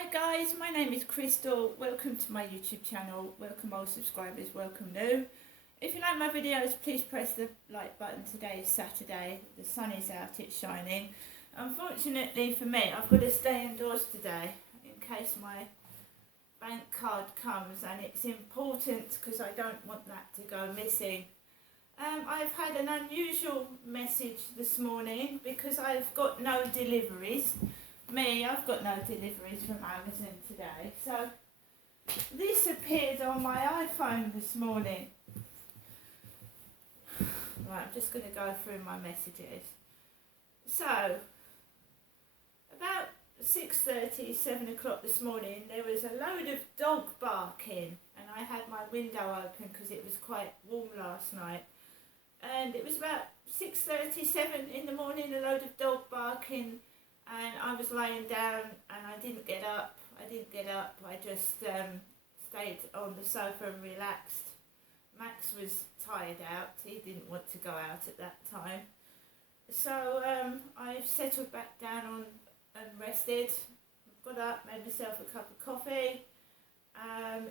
Hi guys, my name is Crystal. Welcome to my YouTube channel. Welcome old subscribers, welcome new. If you like my videos, please press the like button. Today is Saturday. The sun is out, it's shining. Unfortunately for me, I've got to stay indoors today in case my bank card comes, and it's important because I don't want that to go missing. I've had an unusual message this morning because I've got no deliveries. I've got no deliveries from Amazon today. So this appeared on my iPhone this morning. Right, I'm just going to go through my messages. So about 6:30, 7 o'clock this morning, there was a load of dog barking, and I had my window open because it was quite warm last night. And it was about 6:37 in the morning, a load of dog barking, and I was lying down and I didn't get up. I just stayed on the sofa and relaxed. Max was tired out. He didn't want to go out at that time. So I settled back down on and rested. Got up, made myself a cup of coffee.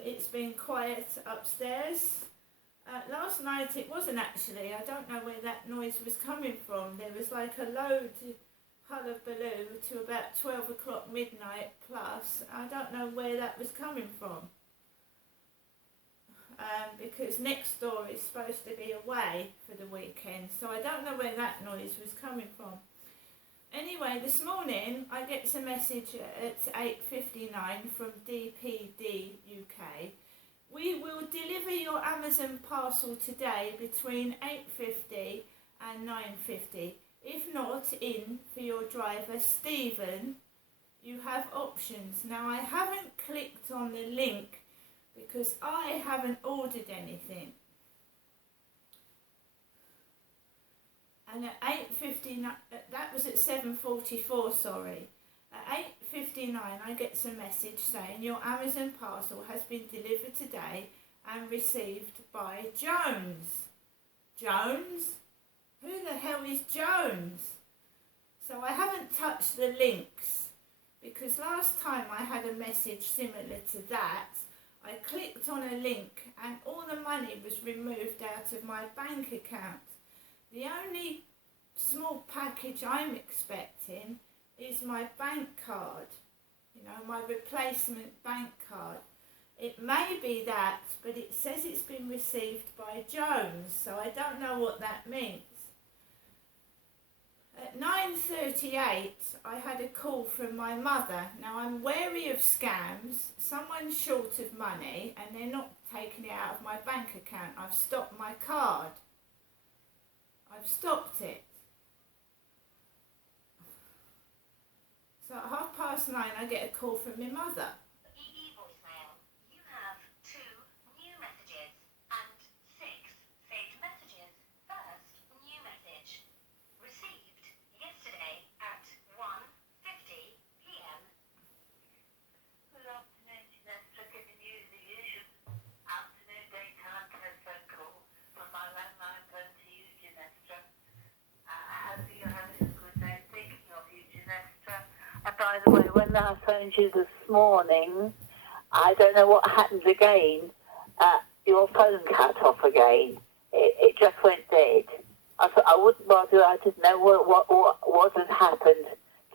It's been quiet upstairs. Last night it wasn't actually. I don't know where that noise was coming from. There was like a load hullabaloo to about 12 o'clock midnight plus. I don't know where that was coming from. Because next door is supposed to be away for the weekend, so I don't know where that noise was coming from. Anyway, this morning I get a message at 8:59 from DPD UK. We will deliver your Amazon parcel today between 8:50 and 9:50. If not in for your driver, Stephen, you have options. Now, I haven't clicked on the link because I haven't ordered anything. And at 8:59, that was at 7:44, sorry. At 8:59, I get some message saying your Amazon parcel has been delivered today and received by Jones. Jones? Who the hell is Jones? So I haven't touched the links because last time I had a message similar to that. I clicked on a link and all the money was removed out of my bank account. The only small package I'm expecting is my bank card, my replacement bank card. It may be that, but it says it's been received by Jones, so I don't know what that means. At 9:38, I had a call from my mother. Now, I'm wary of scams. Someone's short of money and they're not taking it out of my bank account. I've stopped my card. I've stopped it. So at 9:30, I get a call from my mother. EE voicemail. You have 2 new messages and 6 saved messages. First new message. Received yesterday at 1:50 p.m. Good afternoon, Janessa. Giving you the usual afternoon daytime telephone call from my landline phone to you, Janessa. I hope you're having a good day. Thinking of you, Janessa. And by the way, when I phoned you this morning, I don't know what happened again. Your phone cut off again. It just went dead. I thought I wouldn't bother. I didn't know what had happened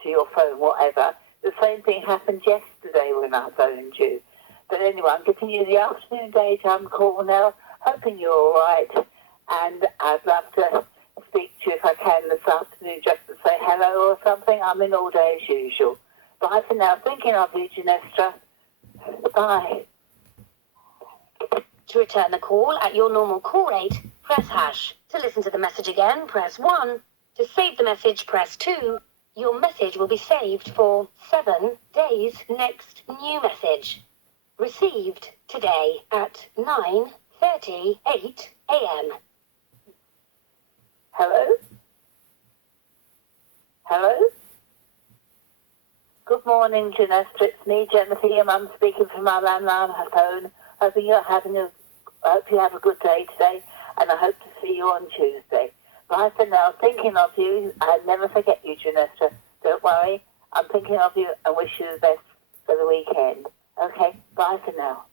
to your phone, whatever. The same thing happened yesterday when I phoned you. But anyway, I'm giving you the afternoon daytime call now, hoping you're all right. And I'd love to speak to you if I can this afternoon, just to say hello or something. I'm in all day as usual. Bye for now. Thinking of you, Janessa. Bye. To return the call at your normal call rate, press hash. To listen to the message again, press 1. To save the message, press 2. Your message will be saved for 7 days. Next new message. Received today at 9:38 a.m. Hello? Hello? Good morning, Janessa. It's me, Jennifer. Your mum speaking from my landline phone. I hope you have a good day today, and I hope to see you on Tuesday. Bye for now. Thinking of you. I never forget you, Janessa. Don't worry. I'm thinking of you and wish you the best for the week. weekend. Okay, bye for now.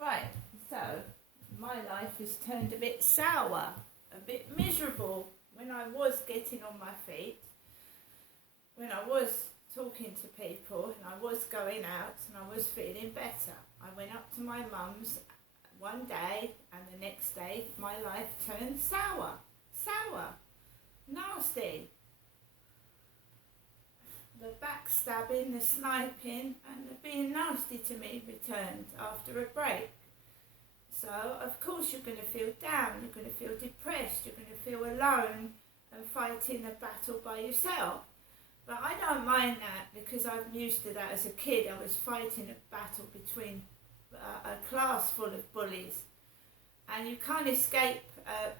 Right, so my life has turned a bit sour, a bit miserable when I was getting on my feet, when I was talking to people and I was going out and I was feeling better. I went up to my mum's one day and the next day my life turned sour, nasty. The backstabbing, the sniping and the being nasty to me returned after a break. So of course you're going to feel down, you're going to feel depressed, you're going to feel alone and fighting a battle by yourself. But I don't mind that because I'm used to that as a kid. I was fighting a battle between a class full of bullies. And you can't escape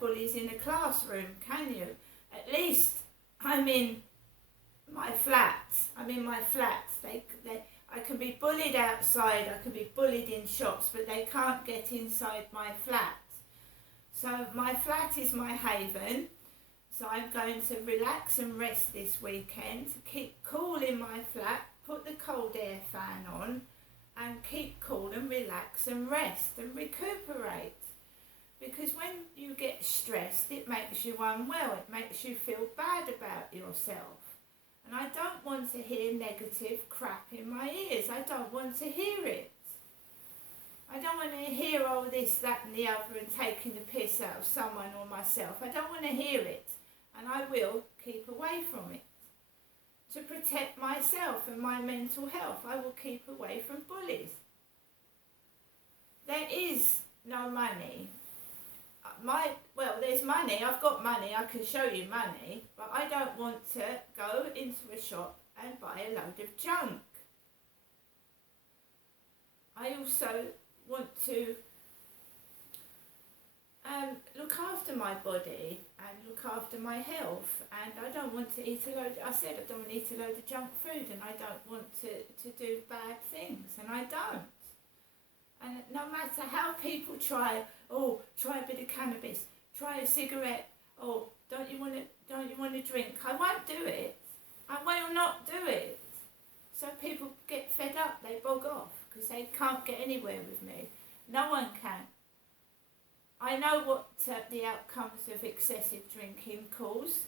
bullies in a classroom, can you? At least I'm in my flat. I can be bullied outside, I can be bullied in shops, but they can't get inside my flat. So my flat is my haven. So I'm going to relax and rest this weekend, keep cool in my flat, put the cold air fan on and keep cool and relax and rest and recuperate. Because when you get stressed, it makes you unwell, it makes you feel bad about yourself. And I don't want to hear negative crap in my ears. I don't want to hear it. I don't want to hear all this, that and the other and taking the piss out of someone or myself. I don't want to hear it. And I will keep away from it. To protect myself and my mental health, I will keep away from bullies. There is no money. There's money, I've got money, I can show you money, but I don't want to go into a shop and buy a load of junk. I also want to look after my body and look after my health, and I don't want to eat I don't want to eat a load of junk food, and I don't want to do bad things, and I don't. And no matter how people try a bit of cannabis, try a cigarette, don't you want to drink? I won't do it. I will not do it. So people get fed up, they bog off because they can't get anywhere with me. No one can. I know what the outcomes of excessive drinking cause.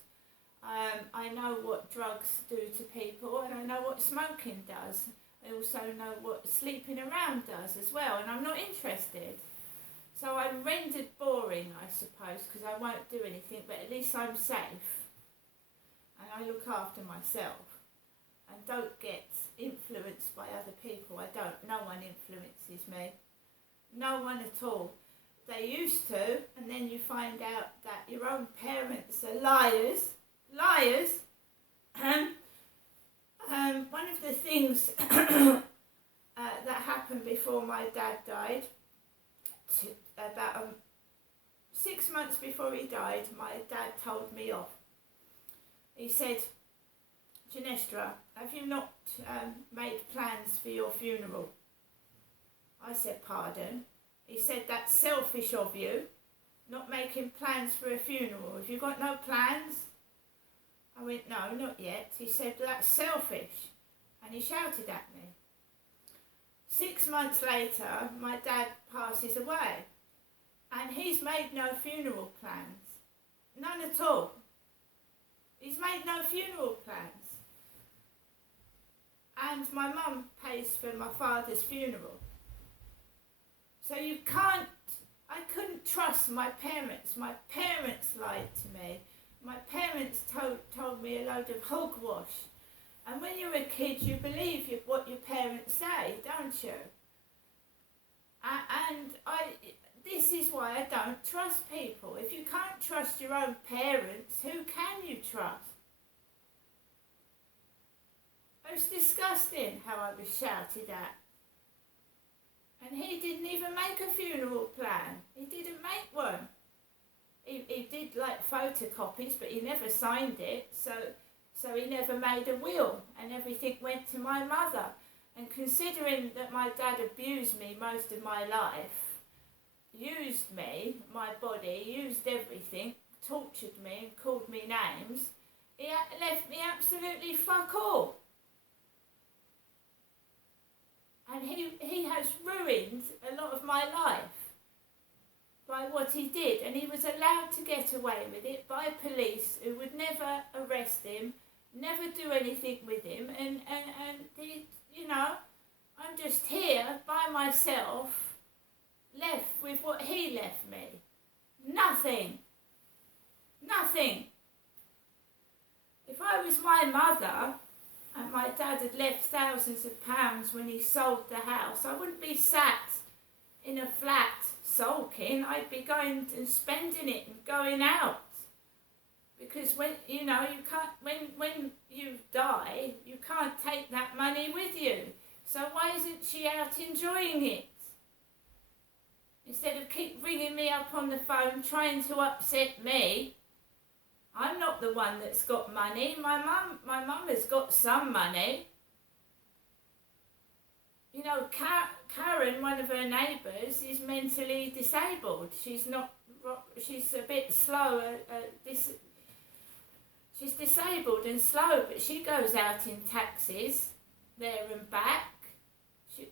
I know what drugs do to people, and I know what smoking does. I also know what sleeping around does as well, and I'm not interested. So I'm rendered boring, I suppose, because I won't do anything, but at least I'm safe. And I look after myself. And don't get influenced by other people. I don't. No one influences me. No one at all. They used to, and then you find out that your own parents are liars. One of the things that happened before my dad died, about 6 months before he died, my dad told me off. He said, "Ginestra, have you not made plans for your funeral?" I said, "Pardon?" He said, "That's selfish of you, not making plans for a funeral. Have you got no plans?" I went, "No, not yet." He said, "That's selfish." And he shouted at me. 6 months later, my dad passes away. And he's made no funeral plans. None at all. He's made no funeral plans. And my mum pays for my father's funeral. So I couldn't trust my parents. My parents lied to me. My parents told me a load of hogwash. And when you're a kid, you believe what your parents say, don't you? And this is why I don't trust people. If you can't trust your own parents, who can you trust? It was disgusting how I was shouted at. And he didn't even make a funeral plan. He didn't make one. He did like photocopies, but he never signed it. So he never made a will, and everything went to my mother. And considering that my dad abused me most of my life, used me, my body, used everything, tortured me and called me names, he left me absolutely fuck all. has ruined a lot of my life by what he did, and he was allowed to get away with it by police who would never arrest him, never do anything with him, and he, you know, I'm just here by myself, left with what he left me. Nothing. Nothing. If I was my mother and my dad had left thousands of pounds when he sold the house, I wouldn't be sat in a flat sulking. I'd be going and spending it and going out. Because when you know you can't, when you die, you can't take that money with you. So why isn't she out enjoying it? Instead of keep ringing me up on the phone trying to upset me. I'm not the one that's got money. My mum has got some money. You know, Karen, one of her neighbours, is mentally disabled. She's a bit slow. She's disabled and slow, but she goes out in taxis there and back.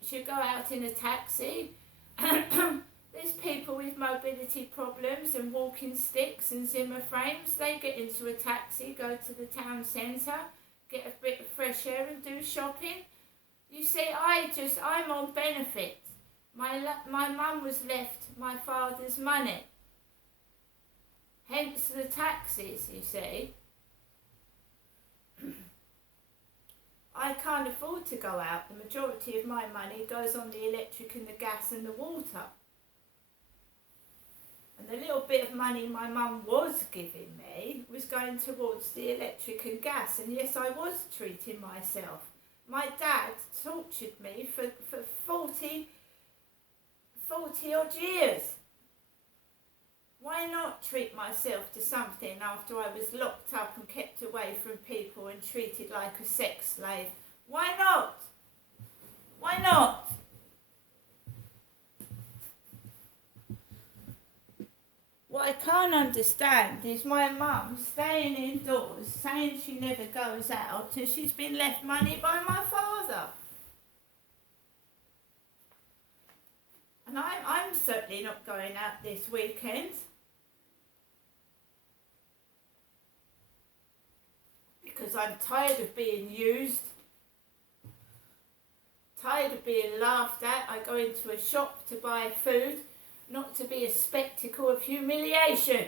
She'll go out in a taxi. There's people with mobility problems and walking sticks and Zimmer frames. They get into a taxi, go to the town centre, get a bit of fresh air and do shopping. You see, I'm on benefit. My mum was left my father's money. Hence the taxes, you see. I can't afford to go out. The majority of my money goes on the electric and the gas and the water. And the little bit of money my mum was giving me was going towards the electric and gas. And yes, I was treating myself. My dad tortured me for 40 odd years. Why not treat myself to something after I was locked up and kept away from people and treated like a sex slave? Why not? Why not? What I can't understand is my mum staying indoors, saying she never goes out, and she's been left money by my father. And I'm certainly not going out this weekend. Because I'm tired of being used, tired of being laughed at. I go into a shop to buy food, not to be a spectacle of humiliation.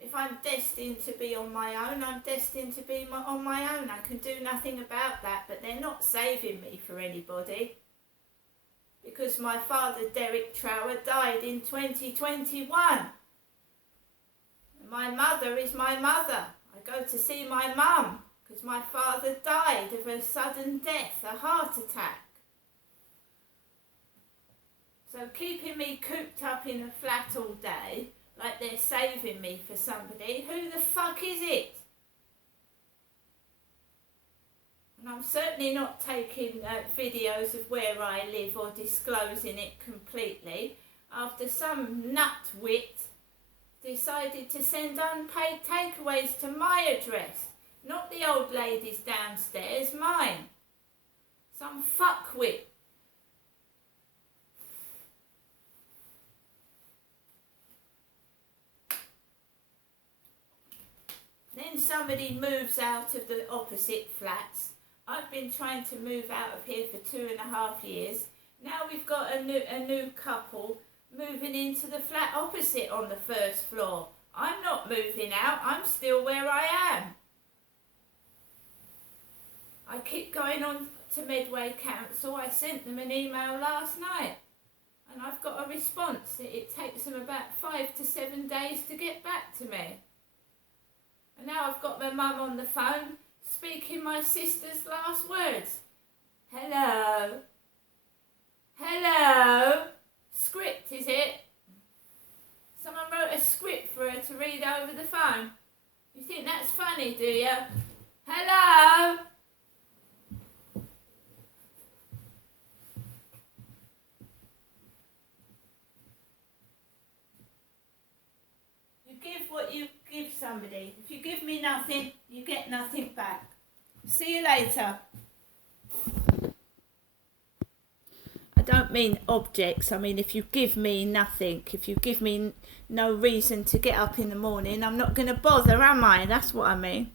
If I'm destined to be on my own, I'm destined to be on my own. I can do nothing about that, but they're not saving me for anybody. Because my father, Derek Trower, died in 2021. My mother is my mother. I go to see my mum because my father died of a sudden death, a heart attack. So keeping me cooped up in a flat all day, like they're saving me for somebody, who the fuck is it? And I'm certainly not taking videos of where I live or disclosing it completely after some nutwit decided to send unpaid takeaways to my address, not the old lady's downstairs, mine. Some fuckwit. Then somebody moves out of the opposite flats. I've been trying to move out of here for 2.5 years. Now we've got a new couple moving into the flat opposite on the first floor. I'm not moving out, I'm still where I am. I keep going on to Medway Council. I sent them an email last night and I've got a response. It takes them about 5 to 7 days to get back to me. And now I've got my mum on the phone speaking my sister's last words. Hello? Hello? Script, is it? Someone wrote a script for her to read over the phone. You think that's funny, do you? Hello? You give what you give somebody. If you give me nothing, you get nothing back. See you later. don't mean objects. I mean, if you give me nothing, if you give me no reason to get up in the morning, I'm not going to bother, am I? That's what I mean.